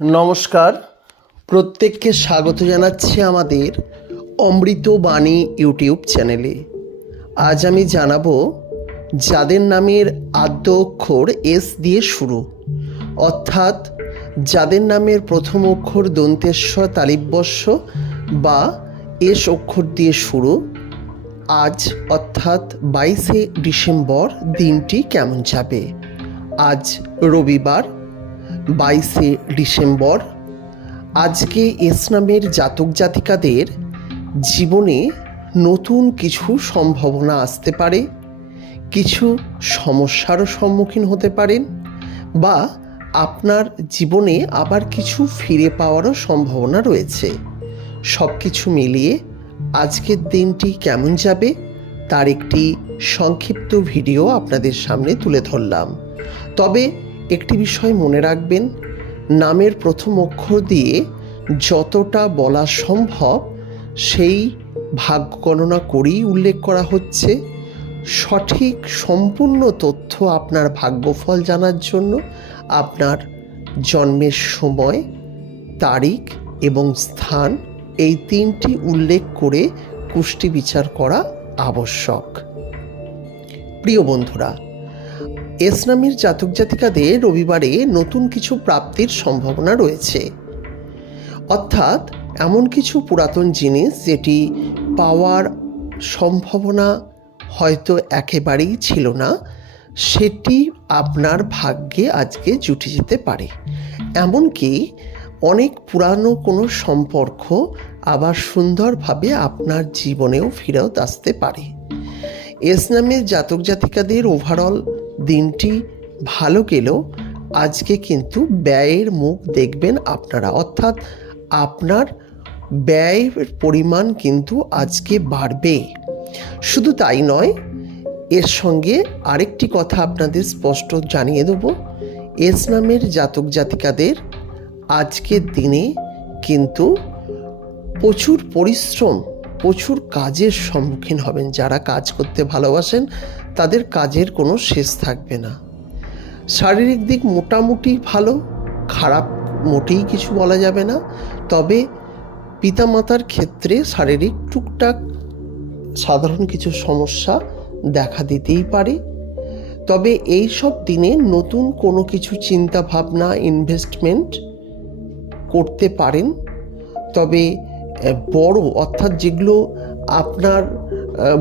নমস্কার। প্রত্যেককে স্বাগত জানাচ্ছি আমাদের অমৃত বাণী ইউটিউব চ্যানেলে। আজ আমি জানাব যাদের নামের আদ্য অক্ষর এস দিয়ে শুরু। অর্থাৎ যাদের নামের প্রথম অক্ষর দন্তেশ্বর তালিব্যস্য বা এস অক্ষর দিয়ে শুরু। আজ অর্থাৎ বাইশে ডিসেম্বর দিনটি কেমন যাবে? আজ রবিবার বাইশে ডিসেম্বর। আজকে এস নামের জাতক জাতিকাদের জীবনে নতুন কিছু সম্ভাবনা আসতে পারে, কিছু সমস্যারও সম্মুখীন হতে পারেন বা আপনার জীবনে আবার কিছু ফিরে পাওয়ারও সম্ভাবনা রয়েছে। সব কিছু মিলিয়ে আজকের দিনটি কেমন যাবে তার একটি সংক্ষিপ্ত ভিডিও আপনাদের সামনে তুলে ধরলাম। তবে একটি বিষয় মনে রাখবেন, নামের প্রথম অক্ষর দিয়ে যতটা বলা সম্ভব সেই ভাগ্য গণনা করেই উল্লেখ করা হচ্ছে। সঠিক সম্পূর্ণ তথ্য আপনার ভাগ্যফল জানার জন্য আপনার জন্মের সময়, তারিখ এবং স্থান এই তিনটি উল্লেখ করে কুষ্টি বিচার করা আবশ্যক। প্রিয় বন্ধুরা এস নামের জাতক জাতিকাদের রবিবারে নতুন কিছু প্রাপ্তির সম্ভাবনা রয়েছে। অর্থাৎ এমন কিছু পুরাতন জিনিস যেটি পাওয়ার সম্ভাবনা হয়তো একেবারেই ছিল না, সেটি আপনার ভাগ্যে আজকে জুটে যেতে পারে। এমনকি অনেক পুরানো কোনো সম্পর্ক আবার সুন্দরভাবে আপনার জীবনেও ফেরত আসতে পারে। এস নামের জাতক জাতিকাদের ওভারঅল দিনটি ভালো গেলেও আজকে কিন্তু ব্যয়ের মুখ দেখবেন আপনারা। অর্থাৎ আপনার ব্যয়ের পরিমাণ কিন্তু আজকে বাড়বে। শুধু তাই নয়, এর সঙ্গে আরেকটি কথা আপনাদের স্পষ্ট জানিয়ে দেব। এস নামের জাতক জাতিকাদের আজকের দিনে কিন্তু প্রচুর পরিশ্রম প্রচুর কাজের সম্মুখীন হবেন। যারা কাজ করতে ভালোবাসেন, তাদের কাজের কোনো শেষ থাকবে না। শারীরিক দিক মোটামুটি ভালো, খারাপ মোটেই কিছু বলা যাবে না। তবে পিতামাতার ক্ষেত্রে শারীরিক টুকটাক সাধারণ কিছু সমস্যা দেখা দিতেই পারে। তবে এই সব দিনে নতুন কোনো কিছু চিন্তা ভাবনা ইনভেস্টমেন্ট করতে পারেন। তবে বড়, অর্থাৎ যেগুলো আপনার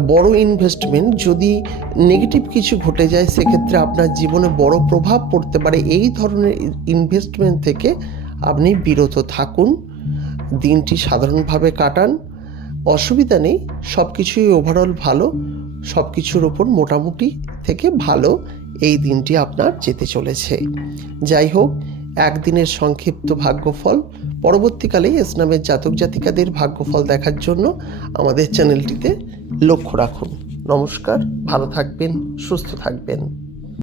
বড় ইনভেস্টমেন্ট যদি নেগেটিভ কিছু ঘটে যায়, সেক্ষেত্রে আপনার জীবনে বড় প্রভাব পড়তে পারে। এই ধরনের ইনভেস্টমেন্ট থেকে আপনি বিরত থাকুন, দিনটি সাধারণভাবে কাটান। অসুবিধা নেই সব কিছুই ওভারঅল ভালো সব কিছুর ওপর মোটামুটি থেকে ভালো এই দিনটি আপনার যেতে চলেছে। যাই হোক, একদিনের সংক্ষিপ্ত ভাগ্যফল পরবর্তীকালে ইসলামের জাতক জাতিকাদের ভাগ্যফল দেখার জন্য আমাদের চ্যানেলটিতে লক্ষ্য রাখুন। নমস্কার, ভালো থাকবেন, সুস্থ থাকবেন।